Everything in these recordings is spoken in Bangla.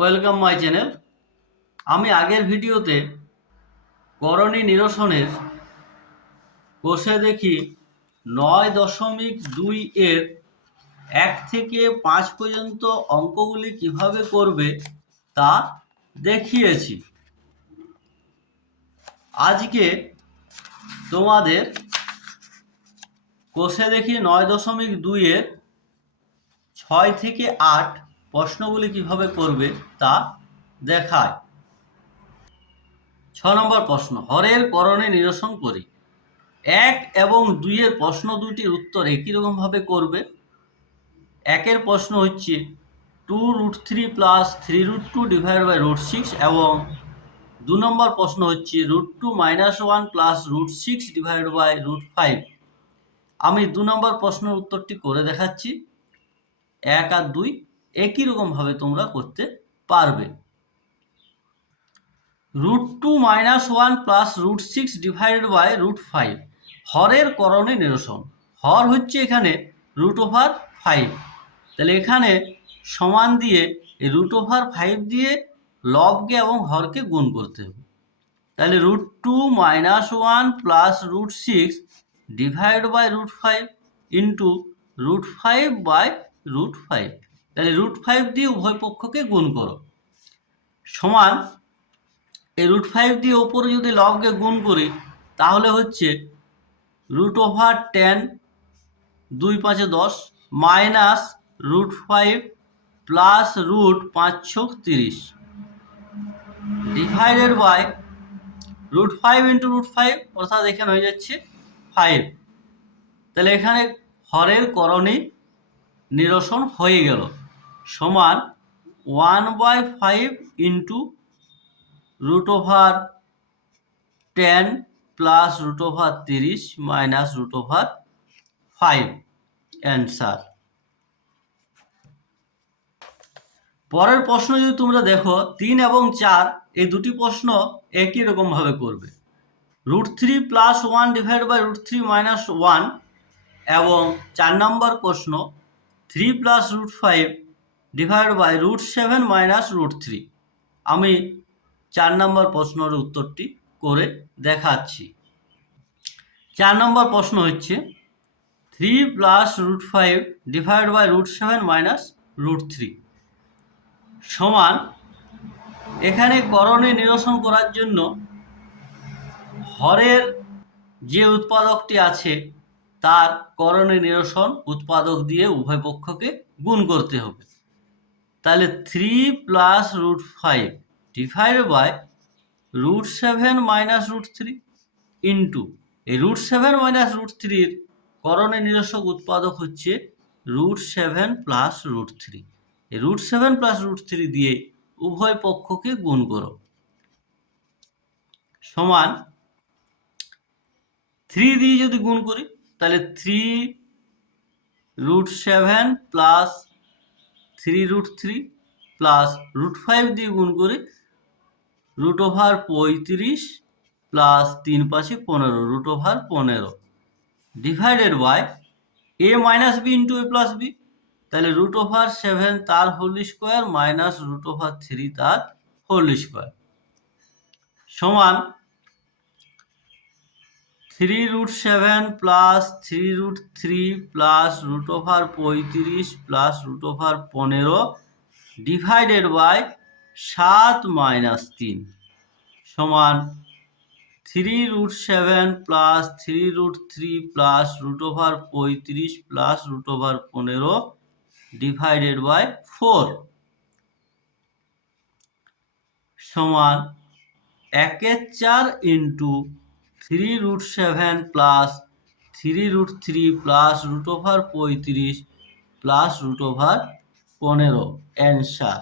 Welcome my channel. আমি আগের ভিডিওতে করণী নিরসনের কোষে দেখি 9.2 এর 1 থেকে 5 পর্যন্ত অঙ্কগুলি কিভাবে করবে তা দেখিয়েছি। আজকে তোমাদের কোষে দেখি 9.2 এর 6 থেকে 8 প্রশ্নগুলি কিভাবে করবে তা দেখায়। 6 নম্বর প্রশ্ন, হরের করণে নিরসন করি। 1 এবং 2 এর প্রশ্ন দুটির উত্তর একই রকম ভাবে করবে। একের প্রশ্ন হচ্ছে 2√3 প্লাস 3√2 ডিভাইড বাই √6 এবং 2 নম্বর প্রশ্ন হচ্ছে √2 - 1 প্লাস √6 ডিভাইড বাই √5। আমি 2 নম্বর প্রশ্নের উত্তরটি করে দেখাচ্ছি। 1 আর 2 একই রকম ভাবে তোমরা করতে পারবে। √2 - 1 প্লাস √6 ডিভাইডেড বাই √5 হরের করণে নিরসন। হর হচ্ছে এখানে √5, তাহলে এখানে সমান দিয়ে এই √5 দিয়ে লবকে এবং হরকে গুণ করতে হবে। তাহলে √2 - 1 plus √6 divide by √5 into √5 by √5, তাহলে √5 দিয়ে উভয় পক্ষকে গুণ করো, সমান এই √5 দিয়ে ওপরে যদি লবকে গুণ করি তাহলে হচ্ছে √10 2 5 10 minus √5 plus √5 30 divided by √5 into √5, অর্থাৎ এখানে হয়ে যাচ্ছে 5। তাহলে এখানে হরের করণী নিরসন হয়ে গেল, সমান 1/5 ইন্টু √10 প্লাস √30 মাইনাস √5 অ্যান্সার। পরের প্রশ্ন যদি তোমরা দেখো 3 এবং 4 এই দুটি প্রশ্ন একই রকম ভাবে করবে। √3 প্লাস 1 ডিভাইড বাই √3 মাইনাস 1 এবং 4 নম্বর প্রশ্ন 3 প্লাস √5 ডিভাইড বাই √7 মাইনাস √3। আমি 4 নম্বর প্রশ্নের উত্তরটি করে দেখাচ্ছি। 4 নম্বর প্রশ্ন হচ্ছে 3 প্লাস √5 ডিভাইড বাই √7 মাইনাস √3 সমান, এখানে করণে নিরসন করার জন্য হরের যে উৎপাদকটি আছে তার করণে নিরসন উৎপাদক দিয়ে উভয় পক্ষকে গুণ করতে হবে। তাহলে 3 plus √5 divide by √7 minus √3 into এই √7 মাইনাস √3 করণে নিরসক উৎপাদক হচ্ছে √7 প্লাস √3। এই √7 প্লাস √3 দিয়ে উভয় পক্ষকে গুণ করো, সমান 3 দিয়ে যদি গুণ করি তাহলে 3√7 প্লাস 3√3 প্লাস √5 দিয়ে গুণ করি √35 plus 3 5 15 √15 divided by a minus b into a plus b, তাহলে √7 তার হোল স্কোয়ার মাইনাস √3 তার হোল স্কোয়ার সমান 3√7 plus 3√3 plus √35 plus √15 divided by 7 minus 3 সমান 3√7 plus 3√3 plus √35 plus √15 divided by 4 সমান 1/4 into 3√7 plus 3√3 plus √35 plus √15 answer.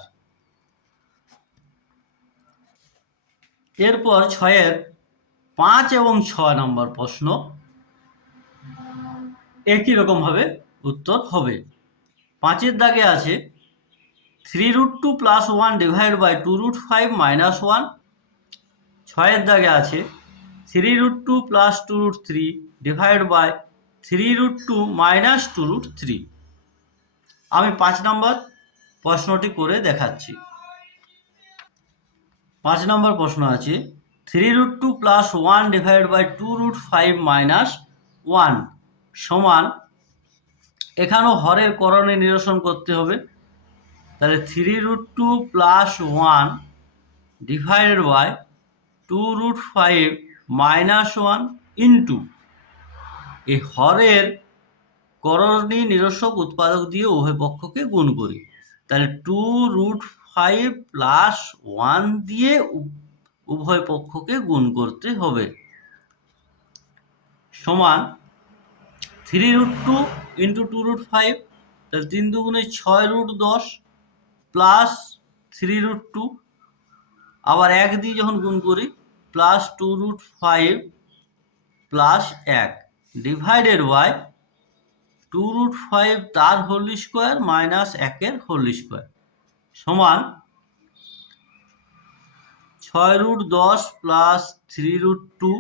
এরপর 6-এর 5 এবং 6 নম্বর প্রশ্ন একই রকম ভাবে উত্তর হবে। 5-এর দাগে আছে 3√2 প্লাস 1 ডিভাইড বাই 2√5 মাইনাস 1। 6-এর দাগে আছে 3√2 প্লাস 2√3 ডিভাইড বাই 3√2 মাইনাস 2√3। আমি 5 নম্বর প্রশ্নটি করে দেখাচ্ছি। 5 নম্বর প্রশ্ন আছে 3√2 প্লাস 1 ডিভাইডেড বাই 2√5 মাইনাস 1 সমান, এখানেও হরের করণে নিরসন করতে হবে। তাহলে 3√2 plus 1 divided by 2√5 minus 1 into এই হরের করণী নিরসক উৎপাদক দিয়ে উভয় পক্ষকে গুণ করি। তাহলে 2√5 প্লাস 1 দিয়ে উভয় পক্ষকে গুণ করতে হবে, সমান 3√2 ইন্টু 2√5, তাহলে 3 দুগুণে 6√10 প্লাস 3√2, আবার 1 দিয়ে যখন গুণ করি প্লাস 2√5 প্লাস 1 ডিভাইডেড বাই 2√5 তার হোল স্কোয়ার মাইনাস 1-এর হোল স্কোয়ার, সমান 6√10 plus 3√2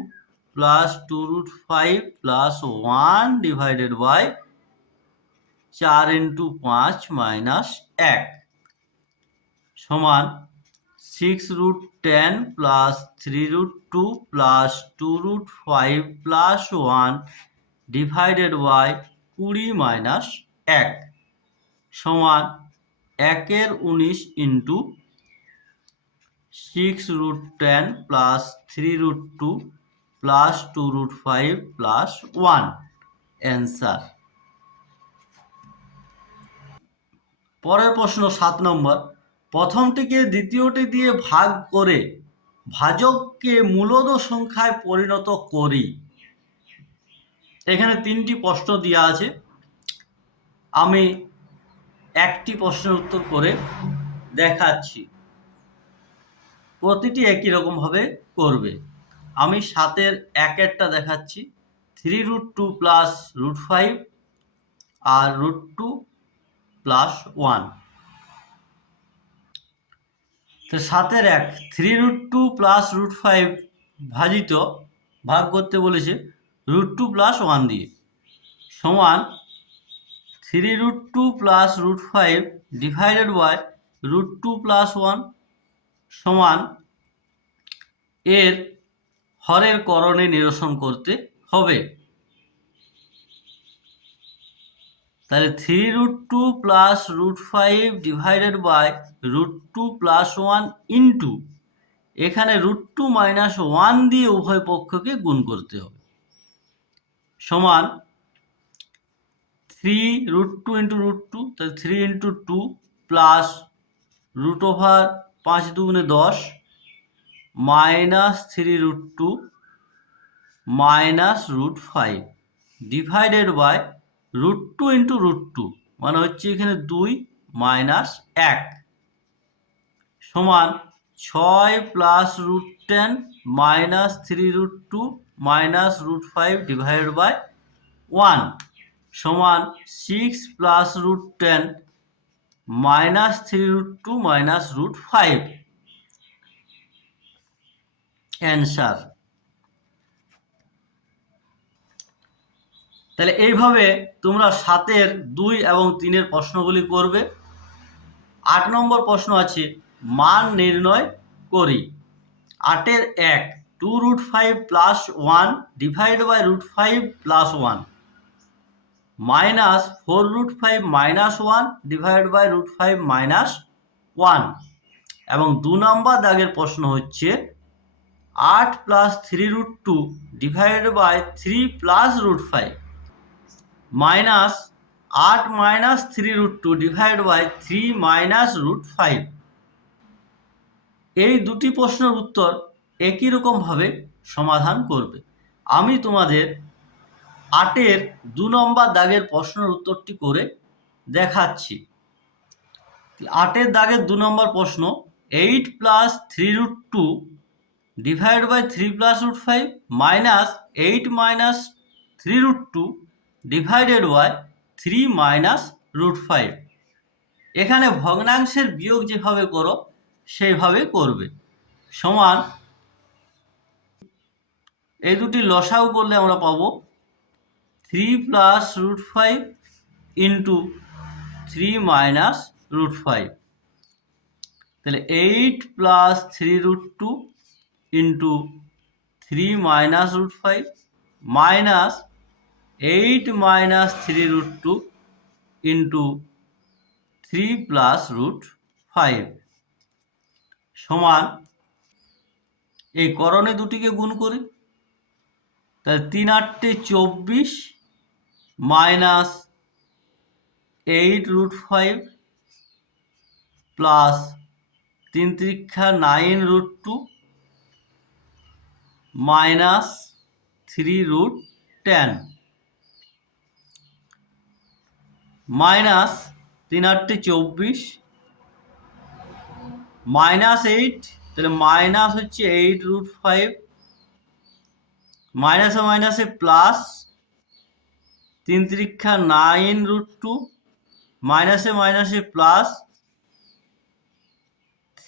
plus 2√5 plus 1 divided by 4 into 5 minus 1 সমান 6√10 plus 3√2 plus 2√5 plus 1 divided by 20 minus 1 সমান 1-এর 19 into 6√10 plus 3√2 plus 2√5 plus 1 answer. পরের প্রশ্ন 7 নম্বর, প্রথমটিকে দ্বিতীয়টি দিয়ে ভাগ করে ভাজককে মূলদ সংখ্যায় পরিণত করি। এখানে 3টি প্রশ্ন দেওয়া আছে, আমি একটি প্রশ্নের উত্তর করে দেখাচ্ছি, প্রতিটি একই রকমভাবে করবে। আমি 7-এর 1-এরটা দেখাচ্ছি, 3√2 প্লাস √5 আর √2 প্লাস 1। তো 7-এর 1 3√2 প্লাস √5 ভাজিত ভাগ করতে বলেছে √2 প্লাস 1 দিয়ে, সমান 3√2 প্লাস √5 ডিভাইডেড বাই √2 প্লাস 1 সমান, এর হরের করণে নিরসন করতে হবে। তাহলে 3√2 plus √5 divided by √2 plus 1 into এখানে √2 মাইনাস 1 দিয়ে উভয় পক্ষকে গুণ করতে হবে, সমান 3√2 ইন্টু √2, তাহলে 3 ইন্টু 2 প্লাস √5 দুগুণে 10 minus 3√2 minus √5 divided by √2 into √2 মানে হচ্ছে এখানে 2 মাইনাস 1 সমান 6 plus √10 minus 3√2 minus √5 divided by 1 সমান 6 প্লাস √10 মাইনাস 3√2 মাইনাস √5 অ্যান্সার। তাহলে এইভাবে তোমরা 7-এর 2 এবং 3-এর প্রশ্নগুলি করবে। 8 নম্বর প্রশ্ন আছে মান নির্ণয় করি। 8-এর 1 2√5 plus 1 divide by √5 plus 1 minus 4√5 minus 1 divide by √5 minus 1, এবং 2 নম্বর দাগের প্রশ্ন হচ্ছে 8 plus 3√2 divide by 3 plus √5 minus 8 minus 3√2 divide by 3 minus √5। এই দুটি প্রশ্নের উত্তর একই রকমভাবে সমাধান করবে। আমি তোমাদের 8-এর 2 নম্বর দাগের প্রশ্নের উত্তরটি করে দেখাচ্ছি। 8-এর দাগের 2 নম্বর প্রশ্ন 8 plus 3√2 divide by 3 plus √5 minus 8 minus 3√2 divided by 3 minus √5। এখানে ভগ্নাংশের বিয়োগ যেভাবে করো সেইভাবে করবে, সমান এই দুটি লসাগু করলে আমরা পাবো 3 প্লাস √5 ইন্টু 3 মাইনাস √5 তাহলে 8 plus 3√2 into 3 minus √5 minus 8 minus 3√2 into 3 plus √5 সমান এই করণে দুটিকে গুণ করি। তাহলে 3 8 24 minus 8√5 plus 3 3 9√2 minus 3√10 minus 3 8 24 minus 8, তাহলে মাইনাস হচ্ছে 8√5 মাইনাসে মাইনাসে প্লাস 3 3 9√2 মাইনাসে মাইনাসে প্লাস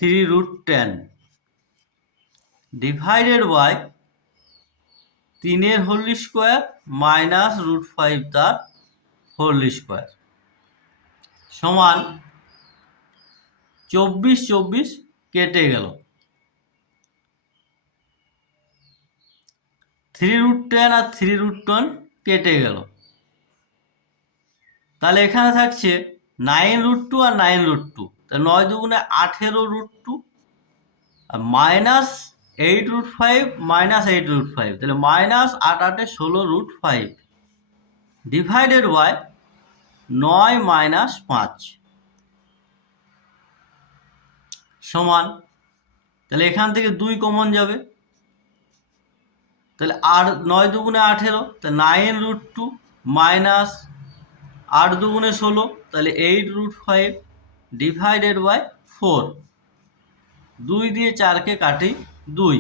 3√10 ডিভাইডেড বাই 3 এর হোল স্কোয়ার মাইনাস √5 তার হোল স্কোয়ার সমান 24 24 কেটে গেল, 3√10 আর 3√10 কেটে গেল। তাহলে এখানে থাকছে 9√2 আর 9√2, তাহলে 9 দুগুণে 18√2 আর মাইনাস 8√5 মাইনাস 8√5, তাহলে মাইনাস 8 8 16√5 ডিভাইডেড বাই 9 মাইনাস 5 সমান, তাহলে এখান থেকে 2 কমন যাবে, তাহলে আর 9 দুগুণে 18, তাহলে 9√2 মাইনাস 8 দুগুণে 16, তাহলে 8√5 ডিভাইডেড বাই 4, 2 দিয়ে 4কে কাটি 2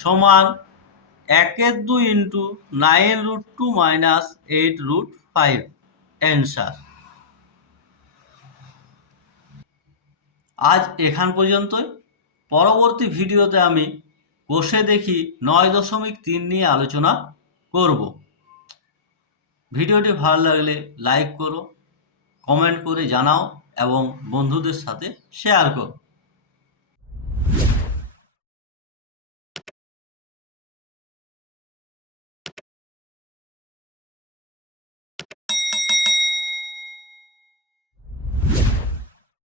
সমান 1/2 ইন্টু 9√2 মাইনাস 8√5 অ্যান্সার। আজ এখান পর্যন্তই। পরবর্তী ভিডিওতে আমি কষে দেখি 9.3 নিয়ে আলোচনা করব। ভিডিওটি ভালো লাগলে লাইক করো, কমেন্ট করে জানাও এবং বন্ধুদের সাথে শেয়ার করো।